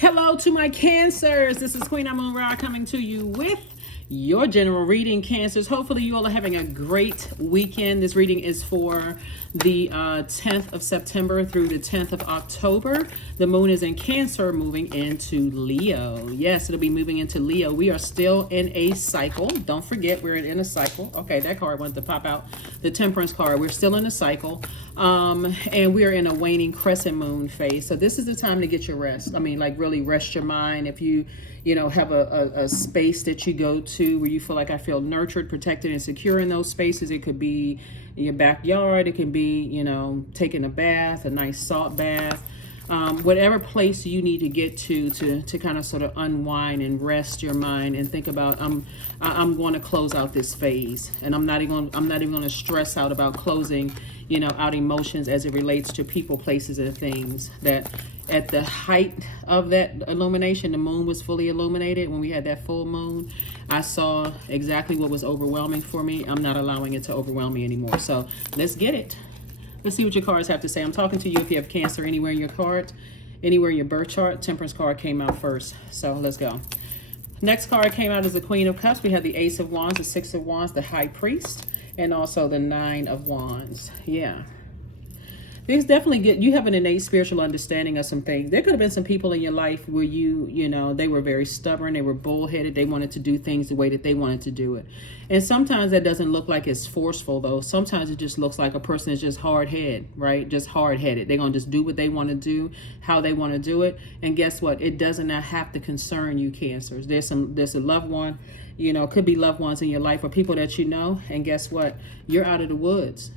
Hello to my Cancers. This is Queen Amun Ra coming to you with your general reading, Cancers. Hopefully you all are having a great weekend. This reading is for the 10th of September through the 10th of October. The moon is in Cancer, moving into Leo. Yes, it'll be moving into Leo. We are still in a cycle. Don't forget, we're in a cycle. Okay, that card wanted to pop out. The Temperance card. We're still in a cycle. And we are in a waning crescent moon phase. So this is the time to get your rest. I mean, like really rest your mind. If you have a space that you go to where you feel like I feel nurtured, protected, and secure in those spaces. It could be your backyard. It can be, taking a bath, a nice salt bath. Whatever place you need to get to kind of sort of unwind and rest your mind and think about, I'm going to close out this phase, and I'm not even going to stress out about closing, out emotions as it relates to people, places, and things. That at the height of that illumination, the moon was fully illuminated. When we had that full moon, I saw exactly what was overwhelming for me. I'm not allowing it to overwhelm me anymore. So let's get it. Let's see what your cards have to say. I'm talking to you if you have Cancer anywhere in your card, anywhere in your birth chart. Temperance card came out first. So let's go. Next card came out as the Queen of Cups. We have the Ace of Wands, the Six of Wands, the High Priest, and also the Nine of Wands. Yeah. There's definitely you have an innate spiritual understanding of some things. There could have been some people in your life where they were very stubborn. They were bullheaded. They wanted to do things the way that they wanted to do it. And sometimes that doesn't look like it's forceful, though. Sometimes it just looks like a person is just hard-headed, right? Just hard-headed. They're going to just do what they want to do, how they want to do it. And guess what? It does not have to concern you, Cancers. There's a loved one, could be loved ones in your life or people that you know. And guess what? You're out of the woods.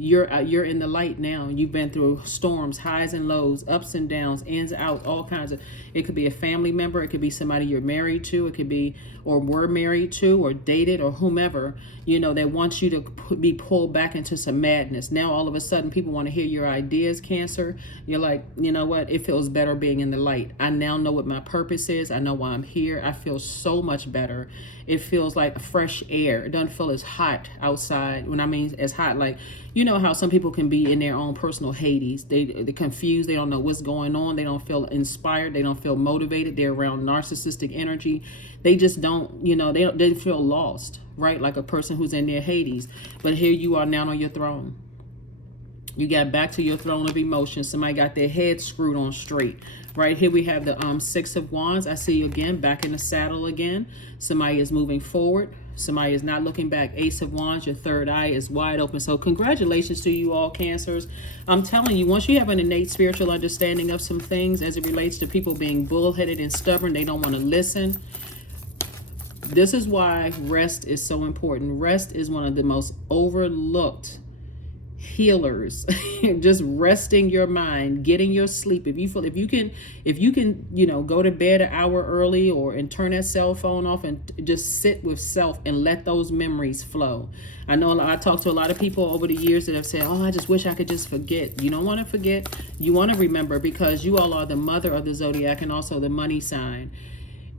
You're in the light now. You've been through storms, highs and lows, ups and downs, ins, outs, all kinds of. It could be a family member. It could be somebody you're married to. It could be, or were married to, or dated, or whomever, that wants you to be pulled back into some madness. Now, all of a sudden, people want to hear your ideas, Cancer. You're like, you know what? It feels better being in the light. I now know what my purpose is. I know why I'm here. I feel so much better. It feels like fresh air. It doesn't feel as hot outside. When I mean as hot, like, how some people can be in their own personal Hades. They're confused. They don't know what's going on. They don't feel inspired. They don't feel motivated. They're around narcissistic energy. They just don't, they feel lost, right? Like a person who's in their Hades. But here you are now on your throne. You got back to your throne of emotions. Somebody got their head screwed on straight. Right here we have the Six of Wands. I see you again, back in the saddle again. Somebody is moving forward. Somebody is not looking back. Ace of Wands, your third eye is wide open. So congratulations to you all, Cancers. I'm telling you, once you have an innate spiritual understanding of some things as it relates to people being bullheaded and stubborn, they don't want to listen. This is why rest is so important. Rest is one of the most overlooked healers. Just resting your mind, getting your sleep. If you can go to bed an hour early and turn that cell phone off and just sit with self and let those memories flow. I know I talked to a lot of people over the years that have said, oh, I just wish I could just forget. You don't want to forget. You want to remember, because you all are the mother of the Zodiac and also the money sign.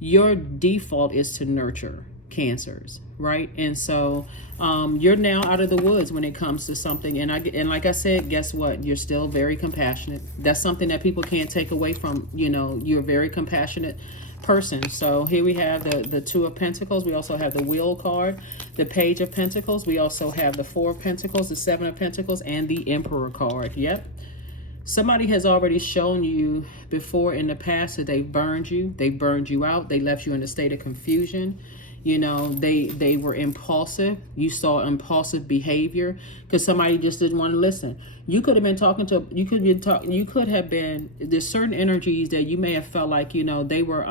Your default is to nurture, Cancers, right? And so you're now out of the woods when it comes to something. And like I said, guess what? You're still very compassionate. That's something that people can't take away from, you're a very compassionate person. So here we have the Two of Pentacles. We also have the Wheel card, the Page of Pentacles. We also have the Four of Pentacles, the Seven of Pentacles, and the Emperor card. Yep. Somebody has already shown you before in the past that they've burned you. They burned you out. They left you in a state of confusion. They were impulsive. You saw impulsive behavior because somebody just didn't want to listen. You could have been talking to, there's certain energies that you may have felt like, they were,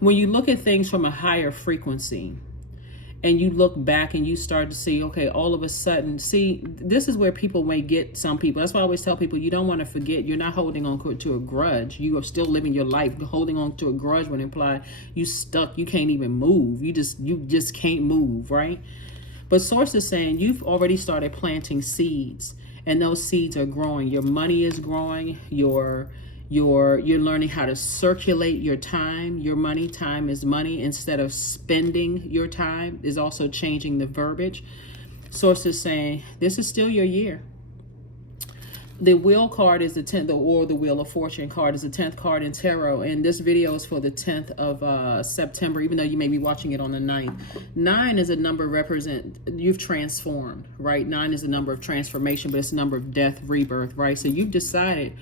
when you look at things from a higher frequency, and you look back and you start to see, okay, all of a sudden, this is where people may get some people. That's why I always tell people, you don't want to forget. You're not holding on to a grudge. You are still living your life. Holding on to a grudge would imply you stuck. You can't even move. You just can't move, right? But Source is saying you've already started planting seeds, and those seeds are growing. Your money is growing. You're learning how to circulate your time. Your money, time is money. Instead of spending your time, is also changing the verbiage. Source is saying this is still your year. The wheel card is the 10th, or the Wheel of Fortune card is the 10th card in tarot. And this video is for the 10th of September, even though you may be watching it on the 9th. 9 is a number you've transformed, right? 9 is a number of transformation, but it's a number of death, rebirth, right? So you've decided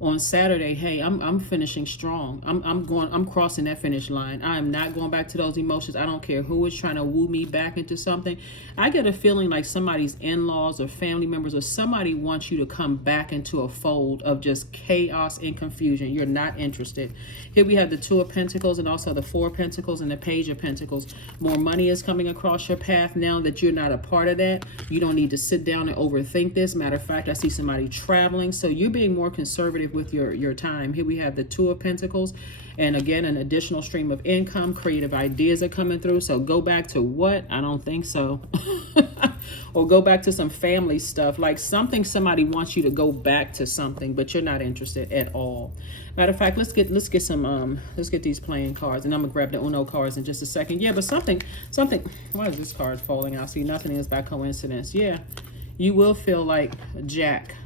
on Saturday, hey, I'm finishing strong. I'm crossing that finish line. I am not going back to those emotions. I don't care who is trying to woo me back into something. I get a feeling like somebody's in-laws or family members or somebody wants you to come back into a fold of just chaos and confusion. You're not interested. Here we have the 2 of Pentacles and also the 4 of Pentacles and the Page of Pentacles. More money is coming across your path now that you're not a part of that. You don't need to sit down and overthink this. Matter of fact, I see somebody traveling. So you're being more conservative with your time. Here we have the 2 of Pentacles, and again, an additional stream of income. Creative ideas are coming through. So go back to what? I don't think so. Or go back to some family stuff, like somebody wants you to go back to something, but you're not interested at all. Matter of fact, let's get these playing cards, and I'm gonna grab the Uno cards in just a second. Yeah, but something. Why is this card falling out? See, nothing is by coincidence. Yeah, you will feel like Jack,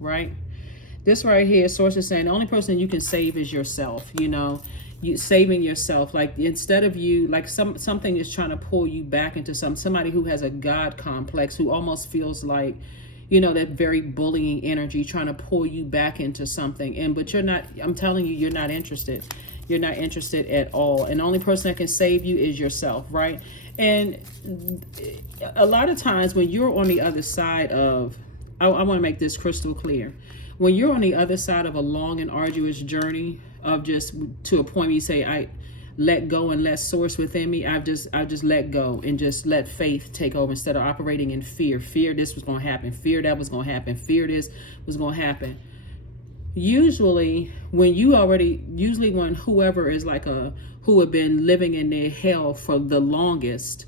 right? This right here, source is saying the only person you can save is yourself. You know, you saving yourself. Like, instead of you, like something is trying to pull you back into somebody who has a God complex, who almost feels like, you know, that very bullying energy trying to pull you back into something. But you're not. I'm telling you, you're not interested. You're not interested at all. And the only person that can save you is yourself, right? And a lot of times when you're on the other side of, I want to make this crystal clear. When you're on the other side of a long and arduous journey of just to a point where you say, I let go and let source within me, I've just let go and just let faith take over instead of operating in fear. Fear this was going to happen. Fear that was going to happen. Fear this was going to happen. Usually when whoever is like who have been living in their hell for the longest,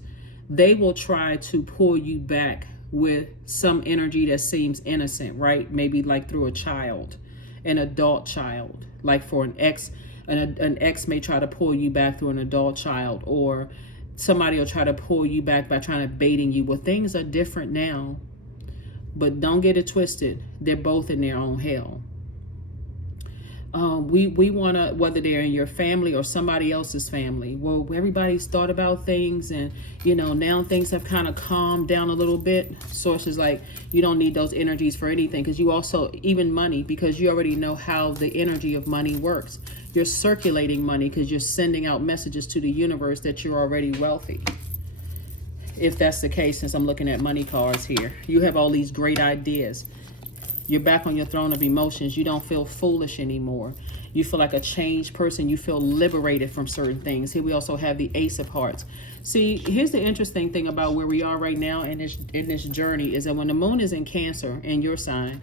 they will try to pull you back with some energy that seems innocent, right? Maybe like through a child, an adult child. Like for an ex may try to pull you back through an adult child, or somebody will try to pull you back by trying to baiting you. Well, things are different now, but don't get it twisted. They're both in their own hell. We want to, whether they're in your family or somebody else's family. Well, everybody's thought about things, and you know, now things have kind of calmed down a little bit. Sources like, you don't need those energies for anything, because you also, even money, because you already know how the energy of money works. You're circulating money because you're sending out messages to the universe that you're already wealthy. If that's the case, since I'm looking at money cards here, you have all these great ideas. You're back on your throne of emotions. You don't feel foolish anymore. You feel like a changed person. You feel liberated from certain things. Here we also have the Ace of Hearts. See, here's the interesting thing about where we are right now in this journey is that when the moon is in Cancer in your sign,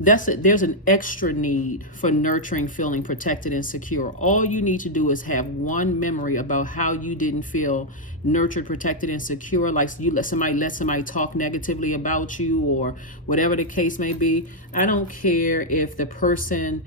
there's an extra need for nurturing, feeling protected and secure. All you need to do is have one memory about how you didn't feel nurtured, protected, and secure. Like you let somebody talk negatively about you, or whatever the case may be. I don't care if the person,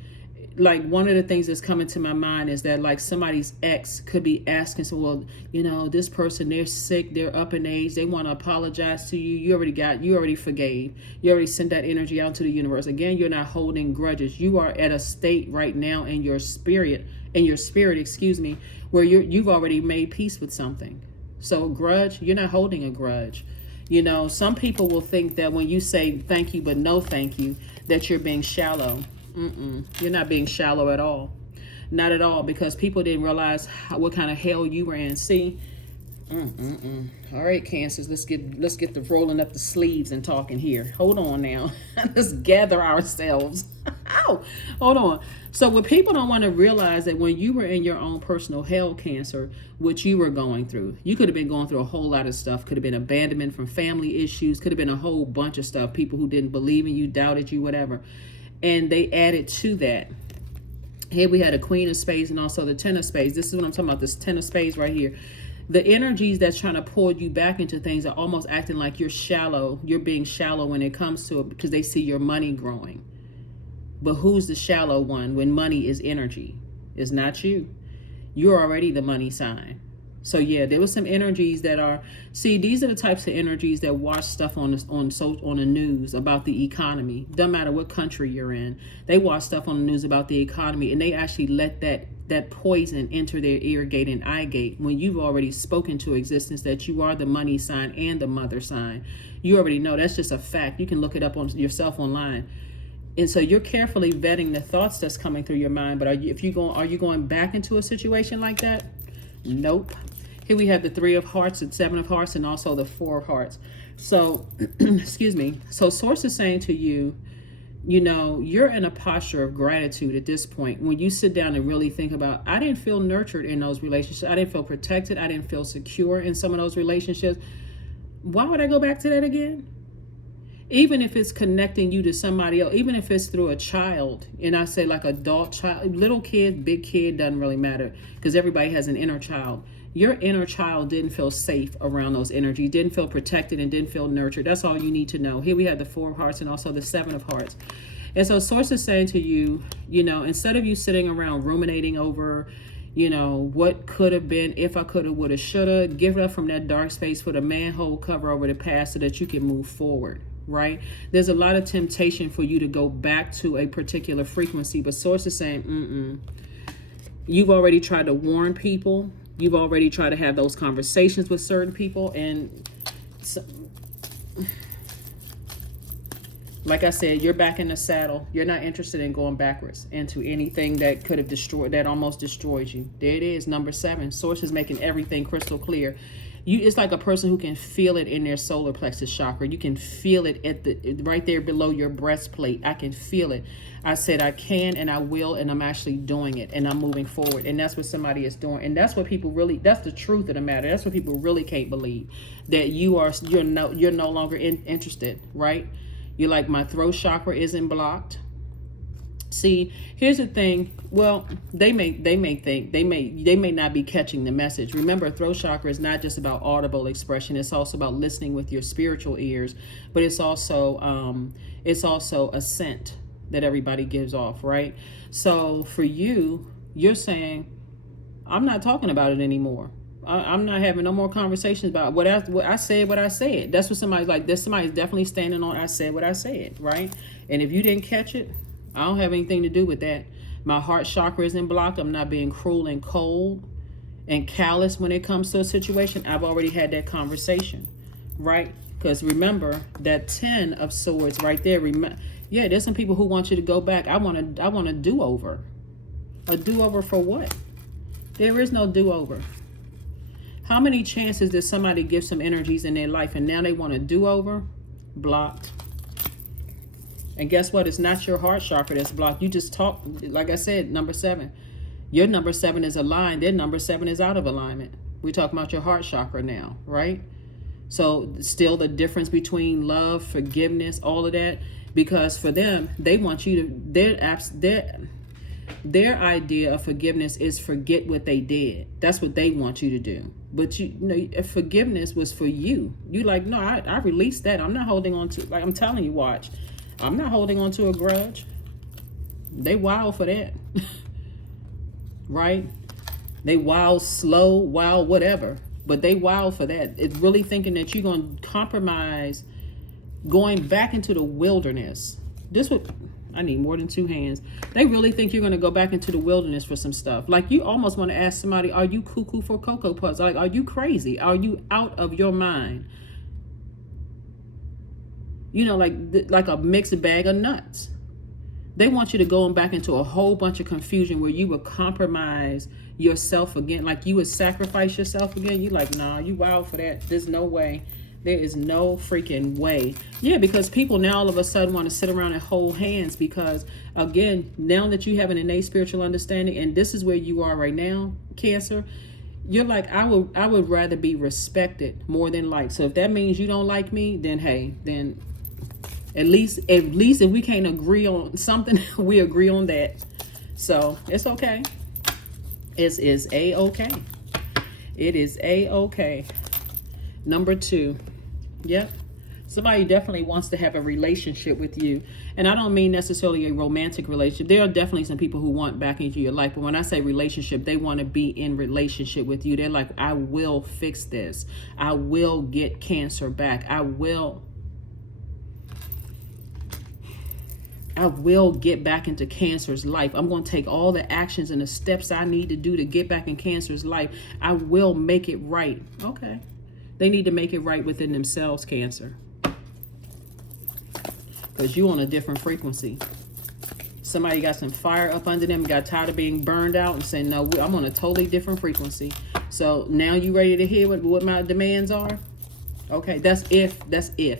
like, one of the things that's coming to my mind is that like somebody's ex could be asking, so, well, you know, this person, they're sick, they're up in age, they want to apologize to you. You already forgave. You already sent that energy out to the universe. Again, you're not holding grudges. You are at a state right now in your spirit, where you've already made peace with something. So grudge, you're not holding a grudge. You know, some people will think that when you say thank you but no thank you, that you're being shallow. You're not being shallow at all. Not at all, because people didn't realize what kind of hell you were in. See? All right, Cancers, let's get the rolling up the sleeves and talking here. Hold on now. Let's gather ourselves. Ow! Hold on. So what people don't want to realize, that when you were in your own personal hell, Cancer, what you were going through, you could have been going through a whole lot of stuff. Could have been abandonment from family issues. Could have been a whole bunch of stuff. People who didn't believe in you, doubted you, whatever. And they added to that. Here we had a Queen of Spades and also the Ten of Spades. This is what I'm talking about, this Ten of Spades right here. The energies that's trying to pull you back into things are almost acting like you're shallow. You're being shallow when it comes to it, because they see your money growing. But who's the shallow one when money is energy? It's not you. You're already the money sign. So yeah, there was some energies that are, see, these are the types of energies that watch stuff on the news about the economy. Doesn't matter what country you're in, they watch stuff on the news about the economy, and they actually let that poison enter their ear gate and eye gate when you've already spoken to existence that you are the money sign and the mother sign. You already know, that's just a fact. You can look it up on yourself online. And so you're carefully vetting the thoughts that's coming through your mind. But are you going back into a situation like that? Nope. Here we have the 3 of hearts and 7 of hearts, and also the 4 of hearts. So, excuse me. So source is saying to you, you know, you're in a posture of gratitude at this point. When you sit down and really think about, I didn't feel nurtured in those relationships. I didn't feel protected. I didn't feel secure in some of those relationships. Why would I go back to that again? Even if it's connecting you to somebody else, even if it's through a child, and I say like adult child, little kid, big kid, doesn't really matter, because everybody has an inner child. Your inner child didn't feel safe around those energies, didn't feel protected, and didn't feel nurtured. That's all you need to know. Here we have the 4 of hearts and also the 7 of hearts. And so source is saying to you, you know, instead of you sitting around ruminating over, you know, what could have been, if I could have, would have, should have, give it up from that dark space, put a manhole cover over the past so that you can move forward. Right? There's a lot of temptation for you to go back to a particular frequency, but source is saying, you've already tried to warn people. You've already tried to have those conversations with certain people. And so, like I said, you're back in the saddle. You're not interested in going backwards into anything that could have destroyed, that almost destroyed you. There it is, number 7. Source is making everything crystal clear. It's like a person who can feel it in their solar plexus chakra. You can feel it at right there below your breastplate. I can feel it. I said I can and I will, and I'm actually doing it, and I'm moving forward. And that's what somebody is doing. And that's what people really, that's the truth of the matter. That's what people really can't believe, that you're no longer interested, right? You're like, my throat chakra isn't blocked. See, here's the thing. Well, they may not be catching the message. Remember, throat chakra is not just about audible expression. It's also about listening with your spiritual ears, but it's also a scent that everybody gives off, right? So for you, you're saying, I'm not talking about it anymore. I'm not having no more conversations about what I said. What I said. That's what somebody's like. Somebody's definitely standing on. I said what I said, right? And if you didn't catch it, I don't have anything to do with that. My heart chakra isn't blocked. I'm not being cruel and cold and callous when it comes to a situation. I've already had that conversation, right? Because remember that 10 of swords right there. Yeah, there's some people who want you to go back. I want a do-over. A do-over for what? There is no do-over. How many chances did somebody give some energies in their life and now they want a do-over? Blocked. And guess what? It's not your heart chakra that's blocked. You just talk, like I said, number 7. Your number 7 is aligned. Their number 7 is out of alignment. We're talking about your heart chakra now, right? So still the difference between love, forgiveness, all of that. Because for them, they want you to, their idea of forgiveness is forget what they did. That's what they want you to do. But you know, forgiveness was for you. You like, no, I released that. I'm not holding on to, like I'm telling you, watch. I'm not holding on to a grudge. They wild for that. Right? They wild, slow, wild, whatever. But they wild for that. It's really thinking that you're going to compromise going back into the wilderness. This would, I need more than 2 hands. They really think you're going to go back into the wilderness for some stuff. Like you almost want to ask somebody, are you cuckoo for Cocoa Puffs? Like, are you crazy? Are you out of your mind? You know, like a mixed bag of nuts. They want you to go back into a whole bunch of confusion where you would compromise yourself again. Like you would sacrifice yourself again. You like, nah, you wild for that. There's no way. There is no freaking way. Yeah, because people now all of a sudden want to sit around and hold hands because, again, now that you have an innate spiritual understanding, and this is where you are right now, Cancer, you're like, I would rather be respected more than liked. So if that means you don't like me, then hey, then at least if we can't agree on something, we agree on that. So it's okay. It is a-okay. It is a-okay. Number 2. Yep. Somebody definitely wants to have a relationship with you. And I don't mean necessarily a romantic relationship. There are definitely some people who want back into your life. But when I say relationship, they want to be in relationship with you. They're like, I will fix this. I will get Cancer back. I will get back into Cancer's life. I'm going to take all the actions and the steps I need to do to get back in Cancer's life. I will make it right. Okay. They need to make it right within themselves, Cancer. Because you're on a different frequency. Somebody got some fire up under them, got tired of being burned out and saying, no, I'm on a totally different frequency. So now you ready to hear what my demands are? Okay, that's if,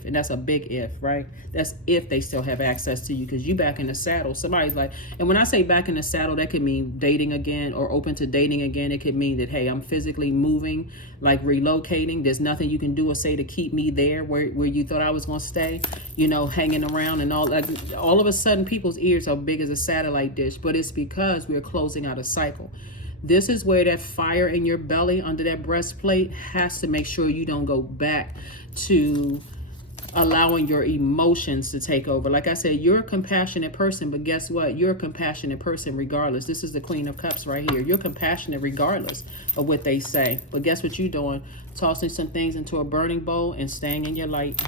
and that's a big if, right? That's if they still have access to you, because you back in the saddle. Somebody's like, and when I say back in the saddle, that could mean dating again or open to dating again. It could mean that, hey, I'm physically moving, like relocating. There's nothing you can do or say to keep me there where you thought I was going to stay, you know, hanging around and all. Like, all of a sudden, people's ears are big as a satellite dish, but it's because we're closing out a cycle. This is where that fire in your belly under that breastplate has to make sure you don't go back to allowing your emotions to take over. Like I said, you're a compassionate person, but guess what? You're a compassionate person regardless. This is the Queen of Cups right here. You're compassionate regardless of what they say. But guess what you're doing? Tossing some things into a burning bowl and staying in your light.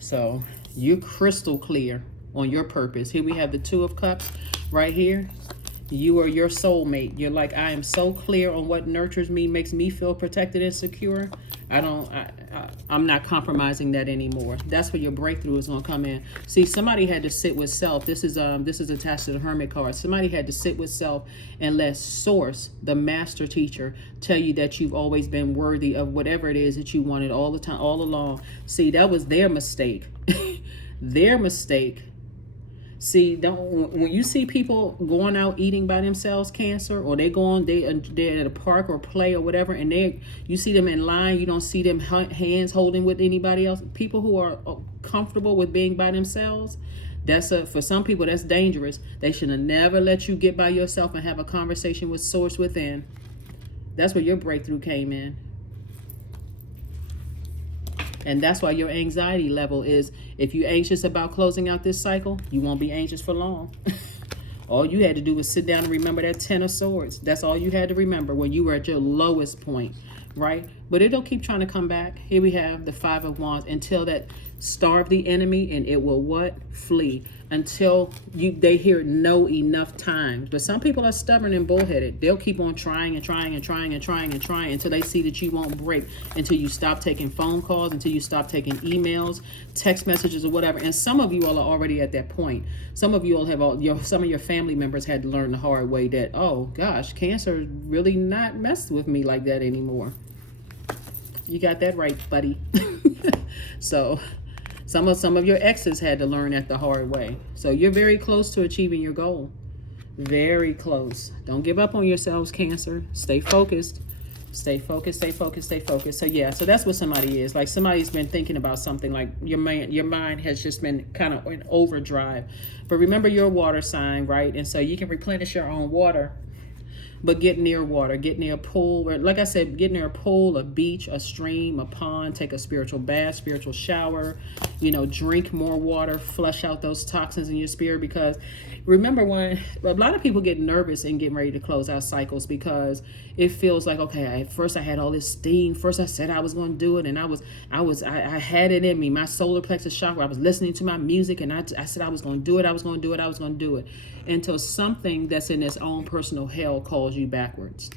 So you're crystal clear on your purpose. Here we have the Two of Cups right here. You are your soulmate. You're like, I am so clear on what nurtures me, makes me feel protected and secure. I'm not compromising that anymore. That's where your breakthrough is going to come in. See, somebody had to sit with self. This is attached to the Hermit card. Somebody had to sit with self and let Source, the master teacher, tell you that you've always been worthy of whatever it is that you wanted all the time, all along. See, that was their mistake. Their mistake. See, when you see people going out eating by themselves, Cancer, or they're at a park or play or whatever, and you see them in line, you don't see them hands holding with anybody else. People who are comfortable with being by themselves, for some people that's dangerous. They should have never let you get by yourself and have a conversation with Source within. That's where your breakthrough came in. And that's why your anxiety level is, if you're anxious about closing out this cycle, you won't be anxious for long. All you had to do was sit down and remember that 10 of Swords. That's all you had to remember when you were at your lowest point, right? But it'll keep trying to come back. Here we have the Five of Wands. Until that, starve the enemy and it will what? Flee. Until they hear no enough times. But some people are stubborn and bullheaded. They'll keep on trying and trying and trying and trying and trying until they see that you won't break, until you stop taking phone calls, until you stop taking emails, text messages, or whatever. And some of you all are already at that point. Some of you all have some of your family members had to learn the hard way that, oh gosh, Cancer really not messed with me like that anymore. You got that right, buddy. So some of your exes had to learn that the hard way. So you're very close to achieving your goal. Very close. Don't give up on yourselves, Cancer. Stay focused. Stay focused, stay focused, stay focused. So yeah, so that's what somebody is. Like, somebody's been thinking about something, like your mind has just been kind of in overdrive. But remember, you're a water sign, right? And so you can replenish your own water. But get near water, get near a pool, or like I said, get near a pool, a beach, a stream, a pond, take a spiritual bath, spiritual shower, drink more water, flush out those toxins in your spirit. Because remember, when a lot of people get nervous and get ready to close out cycles, because it feels like, okay, at first I had all this steam. First I said I was going to do it, and I had it in me, my solar plexus chakra. I was listening to my music, and I said I was going to do it, I was going to do it, I was going to do it, until something that's in its own personal hell calls you backwards.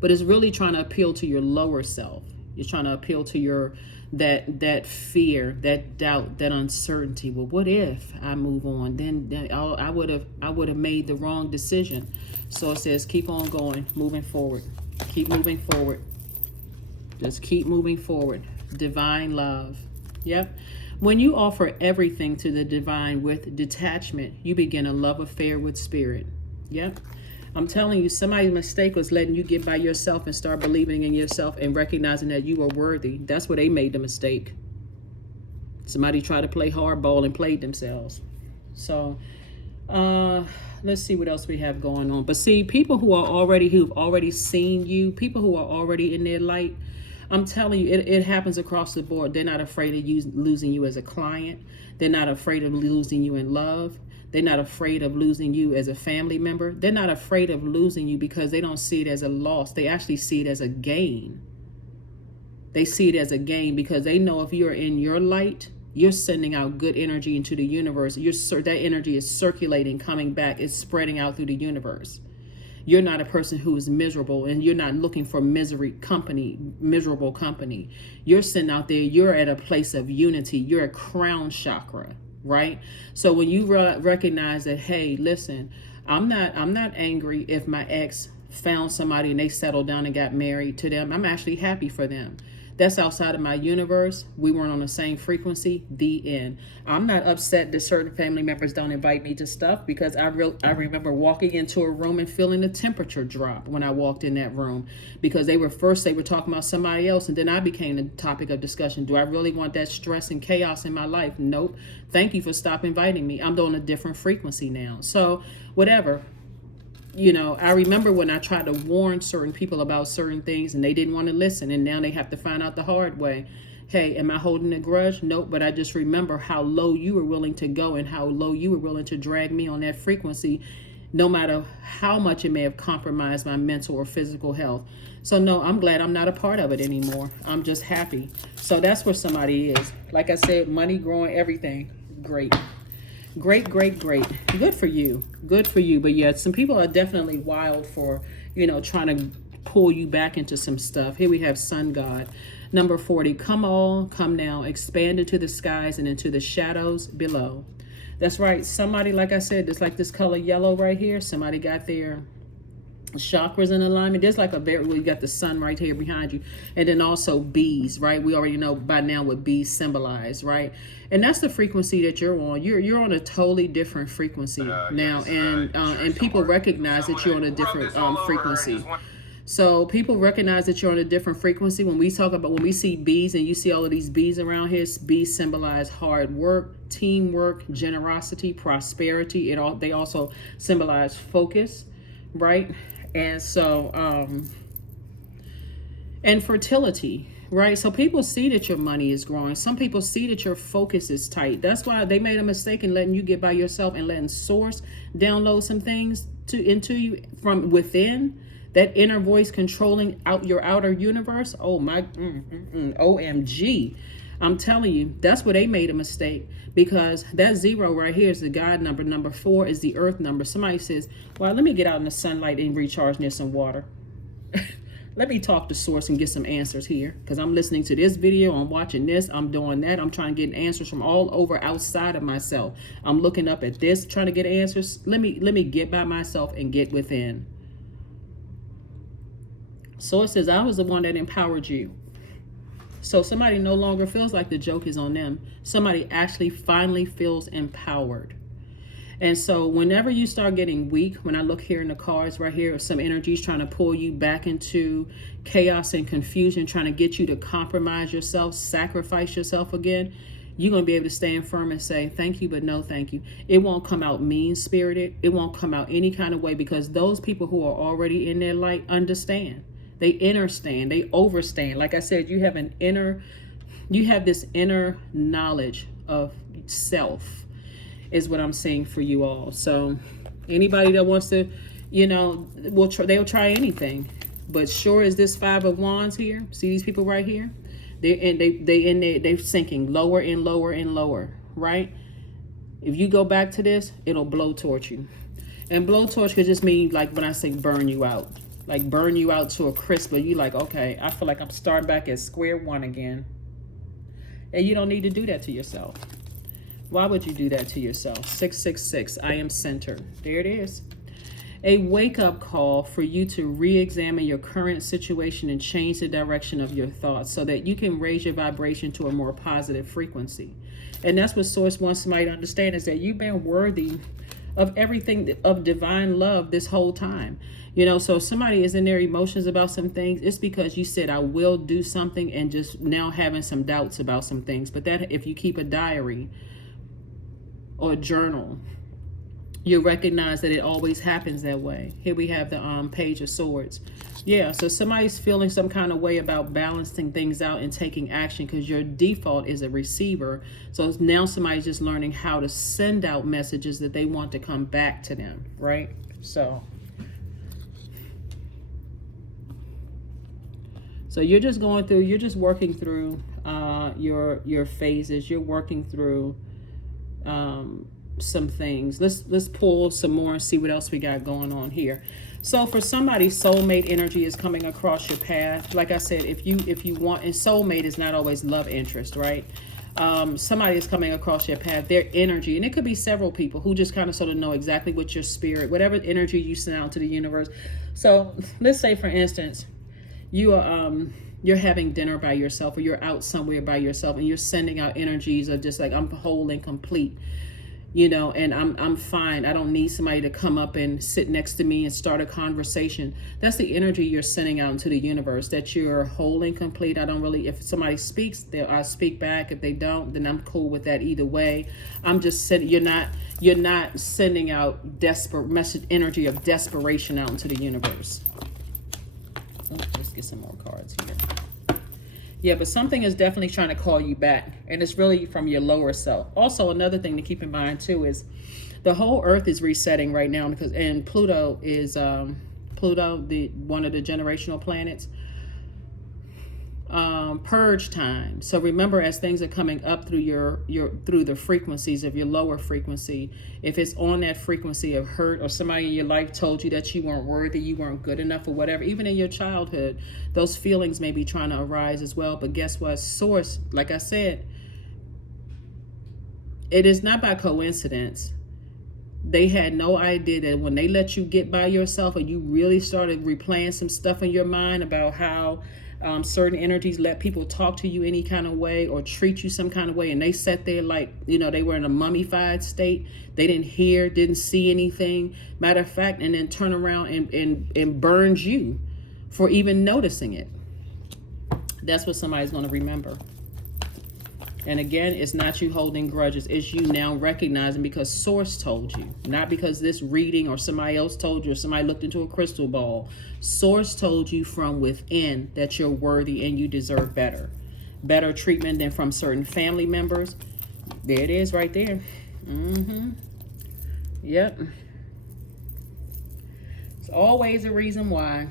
But it's really trying to appeal to your lower self. You're trying to appeal to your that fear, that doubt, that uncertainty. Well, what if I move on? Then I would have made the wrong decision. So it says, keep on going, moving forward. Keep moving forward. Just keep moving forward. Divine love. Yep. When you offer everything to the divine with detachment, you begin a love affair with spirit. Yep. I'm telling you, somebody's mistake was letting you get by yourself and start believing in yourself and recognizing that you were worthy. That's where they made the mistake. Somebody tried to play hardball and played themselves. So let's see what else we have going on. But see, people who've already seen you, people who are already in their light, I'm telling you, it happens across the board. They're not afraid of losing you as a client. They're not afraid of losing you in love. They're not afraid of losing you as a family member. They're not afraid of losing you because they don't see it as a loss. They actually see it as a gain. They see it as a gain because they know if you're in your light, you're sending out good energy into the universe. That energy is circulating, coming back, it's spreading out through the universe. You're not a person who is miserable, and you're not looking for miserable company. You're sitting out there, you're at a place of unity. You're a crown chakra, right? So when you recognize that, hey, listen, I'm not angry if my ex found somebody and they settled down and got married to them. I'm actually happy for them. That's outside of my universe. We weren't on the same frequency. The end. I'm not upset that certain family members don't invite me to stuff because I remember walking into a room and feeling the temperature drop when I walked in that room because they were talking about somebody else, and then I became the topic of discussion. Do I really want that stress and chaos in my life? Nope. Thank you for stopping inviting me. I'm on a different frequency now. So whatever. I remember when I tried to warn certain people about certain things and they didn't want to listen, and now they have to find out the hard way. Hey, am I holding a grudge? Nope, but I just remember how low you were willing to go and how low you were willing to drag me on that frequency, no matter how much it may have compromised my mental or physical health. So no, I'm glad I'm not a part of it anymore. I'm just happy. So that's where somebody is. Like I said, money, growing, everything. Great. Great. Good for you. But yeah, some people are definitely wild for, trying to pull you back into some stuff. Here we have Sun God. Number 40, come now, expand into the skies and into the shadows below. That's right. Somebody, like I said, it's like this color yellow right here. Somebody got their chakras in alignment. There's like you got the sun right here behind you, and then also bees, right? We already know by now what bees symbolize, right? And that's the frequency that you're on. You're on a totally different frequency now, and people recognize that you're on a different frequency. So people recognize that you're on a different frequency. When we see bees and you see all of these bees around here, bees symbolize hard work, teamwork, generosity, prosperity. They also symbolize focus, right? And so, and fertility, right? So people see that your money is growing. Some people see that your focus is tight. That's why they made a mistake in letting you get by yourself and letting Source download some things into you from within. That inner voice controlling out your outer universe. Oh my, OMG. I'm telling you, that's where they made a mistake, because that 0 right here is the God number. Number 4 is the earth number. Somebody says, well, let me get out in the sunlight and recharge near some water. Let me talk to Source and get some answers here, because I'm listening to this video, I'm watching this, I'm doing that. I'm trying to get answers from all over outside of myself. I'm looking up at this, trying to get answers. Let me get by myself and get within. Source says, I was the one that empowered you. So somebody no longer feels like the joke is on them. Somebody actually finally feels empowered. And so whenever you start getting weak, when I look here in the cards right here, some energies trying to pull you back into chaos and confusion, trying to get you to compromise yourself, sacrifice yourself again, you're going to be able to stand firm and say, thank you, but no thank you. It won't come out mean-spirited. It won't come out any kind of way, because those people who are already in their light understand. They understand, they overstand. Like I said, you have this inner knowledge of self, is what I'm saying for you all. So anybody that wants to, they'll try anything. But sure as this 5 of Wands here, see these people right here? They're sinking lower and lower and lower, right? If you go back to this, it'll blowtorch you. And blowtorch could just mean, like when I say burn you out. Like burn you out to a crisp, but you like, okay, I feel like I'm starting back at square one again. And you don't need to do that to yourself. Why would you do that to yourself? 666, I am centered. There it is. A wake-up call for you to re-examine your current situation and change the direction of your thoughts so that you can raise your vibration to a more positive frequency. And that's what Source wants somebody to understand, is that you've been worthy of everything, of divine love this whole time. So if somebody is in their emotions about some things, it's because you said, I will do something, and just now having some doubts about some things. But that, if you keep a diary or a journal, You'll recognize that it always happens that way. Here we have the Page of Swords. Yeah, so somebody's feeling some kind of way about balancing things out and taking action, because your default is a receiver. So now somebody's just learning how to send out messages that they want to come back to them, right? So you're just going through, you're just working through your phases. You're working through some things. Let's pull some more and see what else we got going on here. So for somebody, soulmate energy is coming across your path. Like I said, if you want, and soulmate is not always love interest, right? Somebody is coming across your path, their energy, and it could be several people who just kind of sort of know exactly what your spirit, whatever energy you send out to the universe. So let's say, for instance, you are you're having dinner by yourself, or you're out somewhere by yourself, and you're sending out energies of just like, I'm whole and complete, you know, and I'm fine. I don't need somebody to come up and sit next to me and start a conversation. That's the energy you're sending out into the universe, that you're whole and complete. I don't really, if somebody speaks, I speak back. If they don't, then I'm cool with that either way. I'm just sending, you're not sending out desperate message, energy of desperation out into the universe. Let's get some more cards here. Yeah, but something is definitely trying to call you back, and it's really from your lower self. Also, another thing to keep in mind too is the whole earth is resetting right now, because and Pluto is the one of the generational planets. Purge time. So remember, as things are coming up through through the frequencies of your lower frequency, if it's on that frequency of hurt, or somebody in your life told you that you weren't worthy, you weren't good enough, or whatever, even in your childhood, those feelings may be trying to arise as well. But guess what? Source, like I said, it is not by coincidence. They had no idea that when they let you get by yourself, and you really started replaying some stuff in your mind about how certain energies let people talk to you any kind of way or treat you some kind of way, and they sat there like, you know, they were in a mummified state. They didn't hear, didn't see anything, matter of fact, and then turn around and burned you for even noticing it. That's what somebody's going to remember. And again, it's not you holding grudges. It's you now recognizing, because source told you, not because this reading or somebody else told you, or somebody looked into a crystal ball. Source told you from within that you're worthy and you deserve better. Better treatment than from certain family members. There it is right there. Yep. It's always a reason why.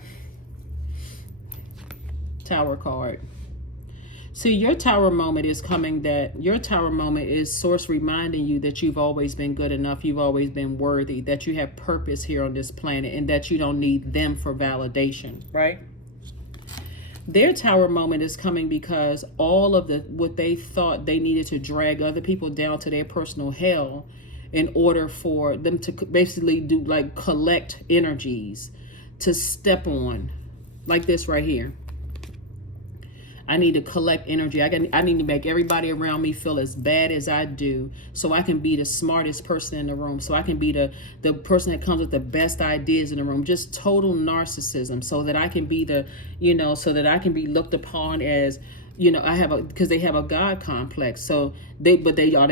Tower card. See, your tower moment is coming, that your tower moment is source reminding you that you've always been good enough, you've always been worthy, that you have purpose here on this planet, and that you don't need them for validation, right? Their tower moment is coming because all of what they thought they needed to drag other people down to their personal hell in order for them to basically do like collect energies to step on, like this right here. I need to collect energy. I need to make everybody around me feel as bad as I do, so I can be the smartest person in the room, so I can be the person that comes with the best ideas in the room. Just total narcissism, so that I can be so that I can be looked upon as, you know, because they have a God complex. So are they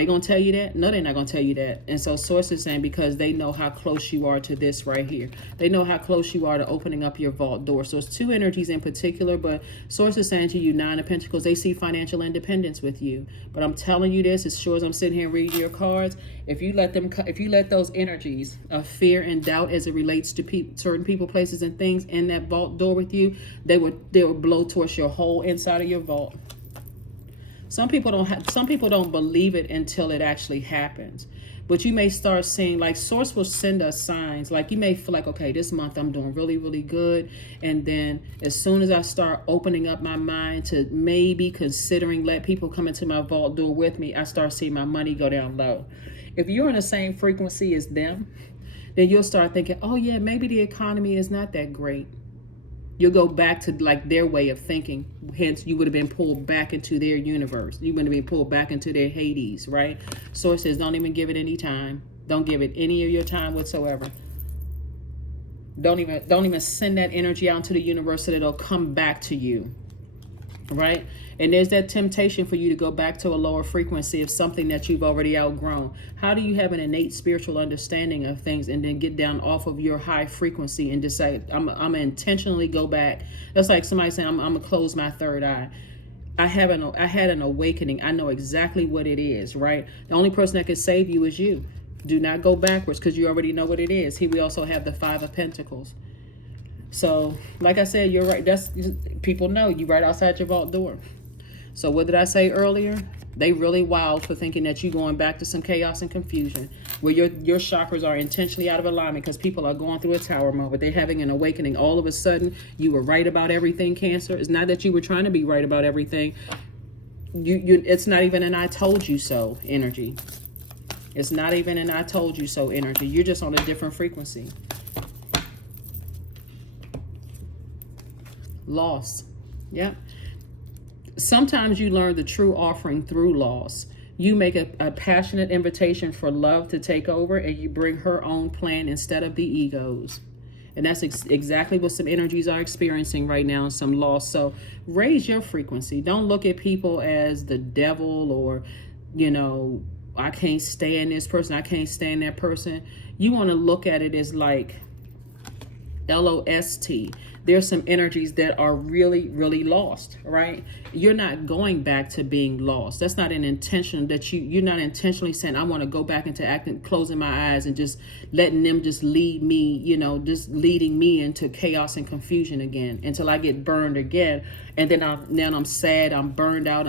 going to tell you that? No, they're not going to tell you that. And so source is saying, because they know how close you are to this right here. They know how close you are to opening up your vault door. So it's two energies in particular, but source is saying to you, Nine of Pentacles, they see financial independence with you. But I'm telling you this, as sure as I'm sitting here reading your cards, if you let those energies of fear and doubt as it relates to certain people, places, and things in that vault door with you, they would blow towards your whole inside of your vault. Some people don't believe it until it actually happens. But you may start seeing, like, source will send us signs. Like, you may feel like, okay, this month I'm doing really, really good. And then as soon as I start opening up my mind to maybe considering let people come into my vault door with me, I start seeing my money go down low. If you're on the same frequency as them, then you'll start thinking, oh yeah, maybe the economy is not that great. You'll go back to like their way of thinking. Hence, you would have been pulled back into their universe. You would have been pulled back into their Hades, right? Source says, don't even give it any time. Don't give it any of your time whatsoever. Don't even send that energy out into the universe so that it'll come back to you. right? And there's that temptation for you to go back to a lower frequency of something that you've already outgrown. How do you have an innate spiritual understanding of things and then get down off of your high frequency and decide, I'm going to intentionally go back? That's like somebody saying, I'm going to close my third eye. I had an awakening. I know exactly what it is, right? The only person that can save you is you. Do not go backwards, because you already know what it is. Here we also have the Five of Pentacles. So, like I said, you're right. That's, people know you right outside your vault door. So what did I say earlier? They really wild for thinking that you're going back to some chaos and confusion, where your chakras are intentionally out of alignment because people are going through a tower moment. They're having an awakening. All of a sudden, you were right about everything, Cancer. It's not that you were trying to be right about everything. It's not even an I told you so energy. It's not even an I told you so energy. You're just on a different frequency. Loss. Yeah. Sometimes you learn the true offering through loss. You make a passionate invitation for love to take over, and you bring her own plan instead of the egos. And that's exactly what some energies are experiencing right now, some loss. So raise your frequency. Don't look at people as the devil or, I can't stand this person, I can't stand that person. You want to look at it as like LOST. There's some energies that are really, really lost, right? You're not going back to being lost. That's not an intention that you're not intentionally saying, I want to go back into acting, closing my eyes and just letting them just lead me, just leading me into chaos and confusion again until I get burned again. And then I'm sad, I'm burned out,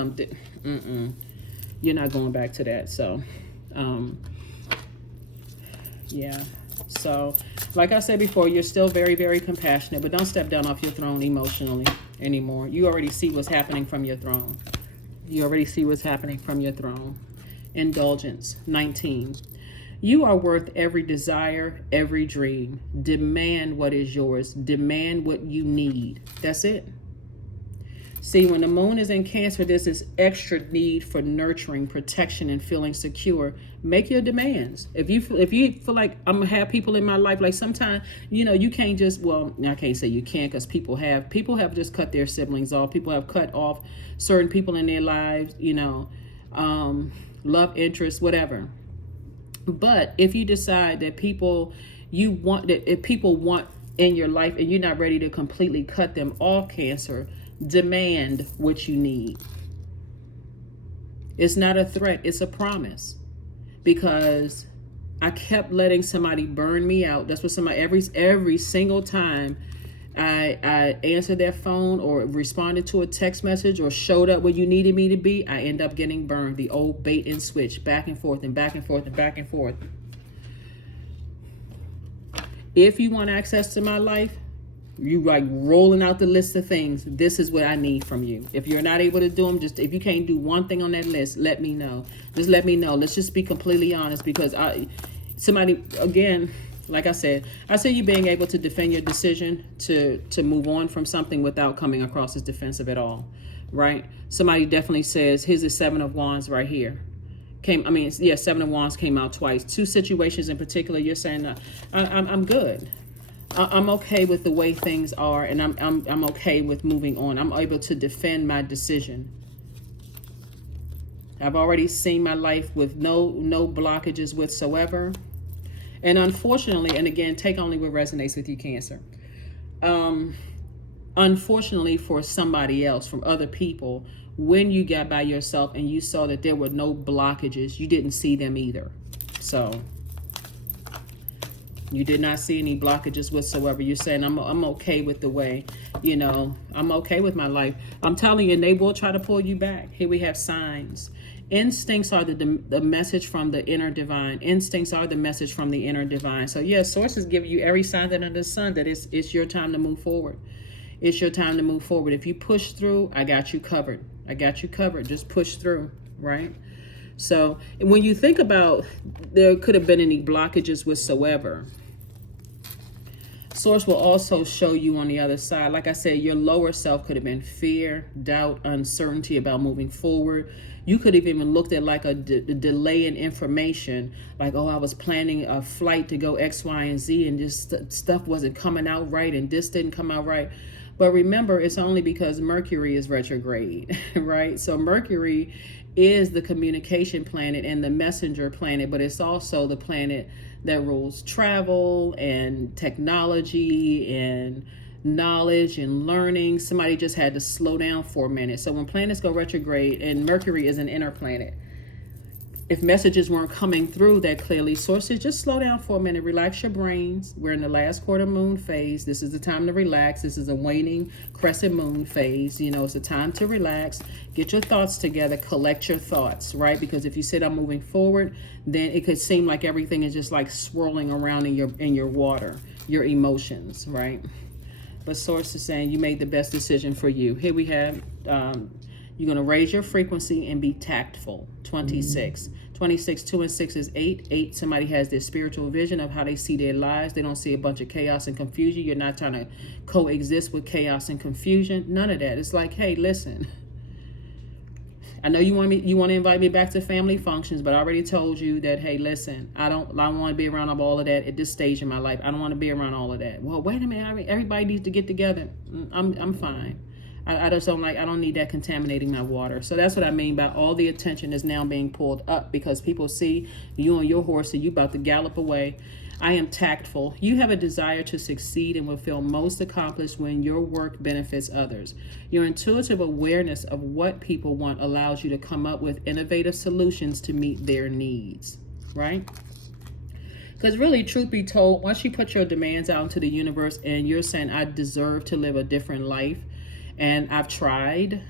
You're not going back to that. So, yeah. So, like I said before, you're still very, very compassionate, but don't step down off your throne emotionally anymore. You already see what's happening from your throne. You already see what's happening from your throne. Indulgence, 19. You are worth every desire, every dream. Demand what is yours. Demand what you need. That's it. See, when the moon is in Cancer, there's this extra need for nurturing, protection, and feeling secure. Make your demands. If you feel like I'm gonna have people in my life, like sometimes, you can't just, well, I can't say you can't, because people have just cut their siblings off. People have cut off certain people in their lives, love interests, whatever. But if you decide that if people want in your life and you're not ready to completely cut them off, Cancer, demand what you need. It's not a threat, it's a promise. Because I kept letting somebody burn me out. That's what somebody, every single time I answered their phone or responded to a text message or showed up where you needed me to be, I end up getting burned. The old bait and switch, back and forth and back and forth and back and forth. If you want access to my life, you like rolling out the list of things. This is what I need from you. If you're not able to do them, if you can't do one thing on that list, let me know. Just let me know. Let's just be completely honest, because somebody, again, like I said you being able to defend your decision to move on from something without coming across as defensive at all, right? Somebody definitely says, here's the Seven of Wands right here. Seven of Wands came out twice. Two situations in particular, you're saying, I'm good. I'm okay with the way things are, and I'm okay with moving on. I'm able to defend my decision. I've already seen my life with no blockages whatsoever. And unfortunately, and again, take only what resonates with you, Cancer. Unfortunately for somebody else, from other people, when you got by yourself and you saw that there were no blockages, you didn't see them either. So you did not see any blockages whatsoever. You're saying, I'm okay with the way, I'm okay with my life. I'm telling you, and they will try to pull you back. Here we have signs. Instincts are the message from the inner divine. Instincts are the message from the inner divine. So yes, sources give you every sign that under the sun that it's your time to move forward. It's your time to move forward. If you push through, I got you covered. I got you covered. Just push through, right? So when you think about there could have been any blockages whatsoever, Source will also show you on the other side. Like I said, your lower self could have been fear, doubt, uncertainty about moving forward. You could have even looked at like a delay in information, like, oh, I was planning a flight to go X, Y, and Z, and just stuff wasn't coming out right, and this didn't come out right. But remember, it's only because Mercury is retrograde, right? So Mercury is the communication planet and the messenger planet, but it's also the planet that rules travel and technology and knowledge and learning. Somebody just had to slow down for a minute. So when planets go retrograde, and Mercury is an inner planet, if messages weren't coming through that clearly, sources, just slow down for a minute, relax your brains. We're in the last quarter moon phase. This is the time to relax. This is a waning crescent moon phase. You know, it's a time to relax, get your thoughts together, collect your thoughts, right? Because if you said I'm moving forward, then it could seem like everything is just like swirling around in your water, your emotions, right? But source is saying you made the best decision for you. Here we have you're going to raise your frequency and be tactful. 26. 26, 2 and 6 is 8. 8, somebody has their spiritual vision of how they see their lives. They don't see a bunch of chaos and confusion. You're not trying to coexist with chaos and confusion. None of that. It's like, hey, listen, I know you want to invite me back to family functions, but I already told you that, hey, listen, I don't want to be around all of that at this stage in my life. I don't want to be around all of that. Well, wait a minute. Everybody needs to get together. I'm fine. I just don't I don't need that contaminating my water. So that's what I mean by all the attention is now being pulled up, because people see you on your horse and you about to gallop away. I am tactful. You have a desire to succeed and will feel most accomplished when your work benefits others. Your intuitive awareness of what people want allows you to come up with innovative solutions to meet their needs, right? Because really, truth be told, once you put your demands out into the universe and you're saying, I deserve to live a different life, and I've tried,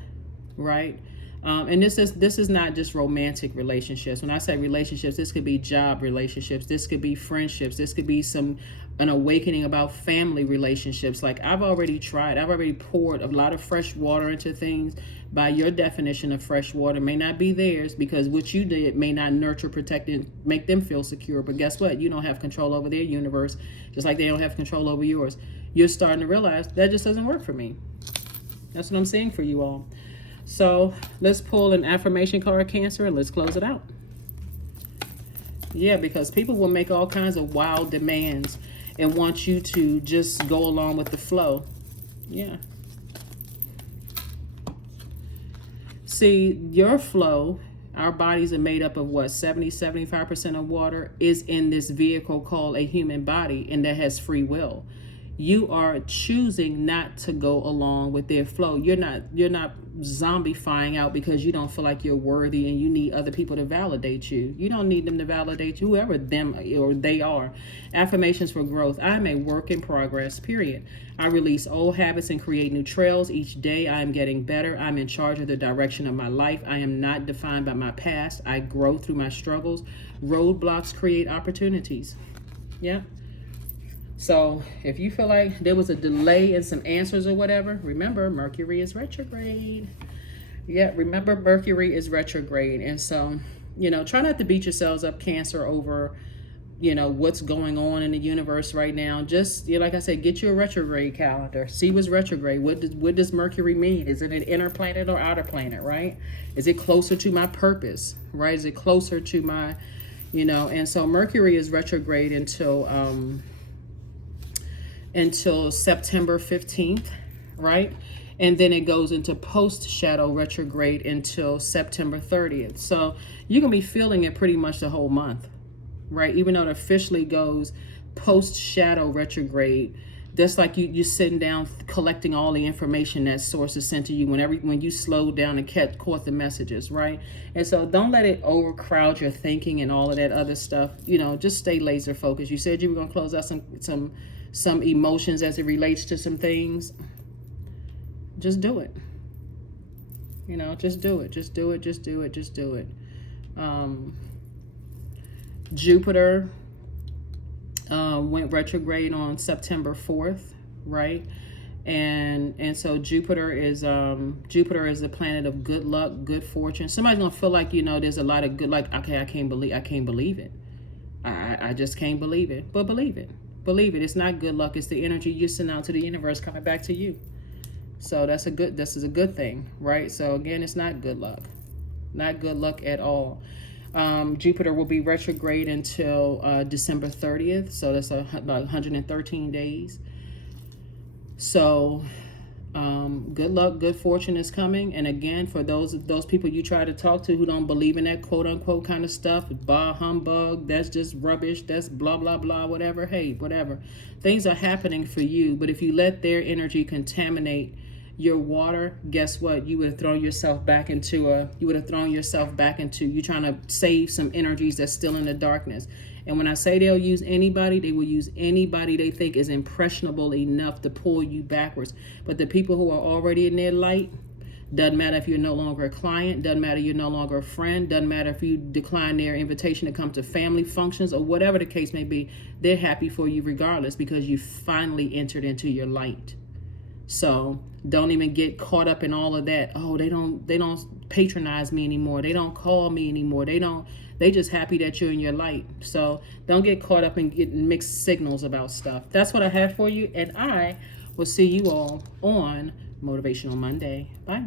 right? And this is not just romantic relationships. When I say relationships, this could be job relationships. This could be friendships. This could be an awakening about family relationships. Like I've already tried. I've already poured a lot of fresh water into things. By your definition of fresh water may not be theirs, because what you did may not nurture, protect, and make them feel secure. But guess what? You don't have control over their universe, just like they don't have control over yours. You're starting to realize that just doesn't work for me. That's what I'm saying for you all. So let's pull an affirmation card, Cancer, and let's close it out. Yeah, because people will make all kinds of wild demands and want you to just go along with the flow. Yeah. See, your flow, our bodies are made up of what, 75% of water, is in this vehicle called a human body, and that has free will. You are choosing not to go along with their flow. You're not zombifying out because you don't feel like you're worthy and you need other people to validate you. You don't need them to validate you, whoever them or they are. Affirmations for growth. I'm a work in progress, period. I release old habits and create new trails. Each day I am getting better. I'm in charge of the direction of my life. I am not defined by my past. I grow through my struggles. Roadblocks create opportunities. Yeah. So if you feel like there was a delay in some answers or whatever, remember Mercury is retrograde. Yeah, remember Mercury is retrograde. And so, try not to beat yourselves up, Cancer, over, what's going on in the universe right now. Just, like I said, get your retrograde calendar. See what's retrograde. What does Mercury mean? Is it an inner planet or outer planet, right? Is it closer to my purpose, right? Is it closer to my, and so Mercury is retrograde until September 15th, right? And then it goes into post-shadow retrograde until September 30th. So you're going to be feeling it pretty much the whole month, right? Even though it officially goes post-shadow retrograde, that's like you sitting down collecting all the information that sources sent to you when you slowed down and caught the messages, right? And so don't let it overcrowd your thinking and all of that other stuff. Just stay laser focused. You said you were going to close out some emotions as it relates to some things. Just do it. Just do it. Just do it. Just do it. Just do it. Jupiter went retrograde on September 4th, right? And so Jupiter is the planet of good luck, good fortune. Somebody's gonna feel like, there's a lot of good, like, okay, I can't believe it. I just can't believe it. But believe it. Believe it. It's not good luck. It's the energy you send out to the universe coming back to you. So this is a good thing, right? So again, it's not good luck. Not good luck at all. Jupiter will be retrograde until December 30th. So that's about 113 days. So Good luck, good fortune is coming. And again, for those people you try to talk to who don't believe in that quote unquote kind of stuff, bah humbug, that's just rubbish, that's blah blah blah, whatever. Hey, whatever. Things are happening for you, but if you let their energy contaminate your water, guess what? You would have thrown yourself back into you trying to save some energies that's still in the darkness. And when I say they'll use anybody, they will use anybody they think is impressionable enough to pull you backwards. But the people who are already in their light, doesn't matter if you're no longer a client, doesn't matter you're no longer a friend, doesn't matter if you decline their invitation to come to family functions or whatever the case may be, they're happy for you regardless because you finally entered into your light. So don't even get caught up in all of that. Oh, they don't patronize me anymore. They don't call me anymore. They just happy that you're in your light. So don't get caught up in getting mixed signals about stuff. That's what I have for you. And I will see you all on Motivational Monday. Bye.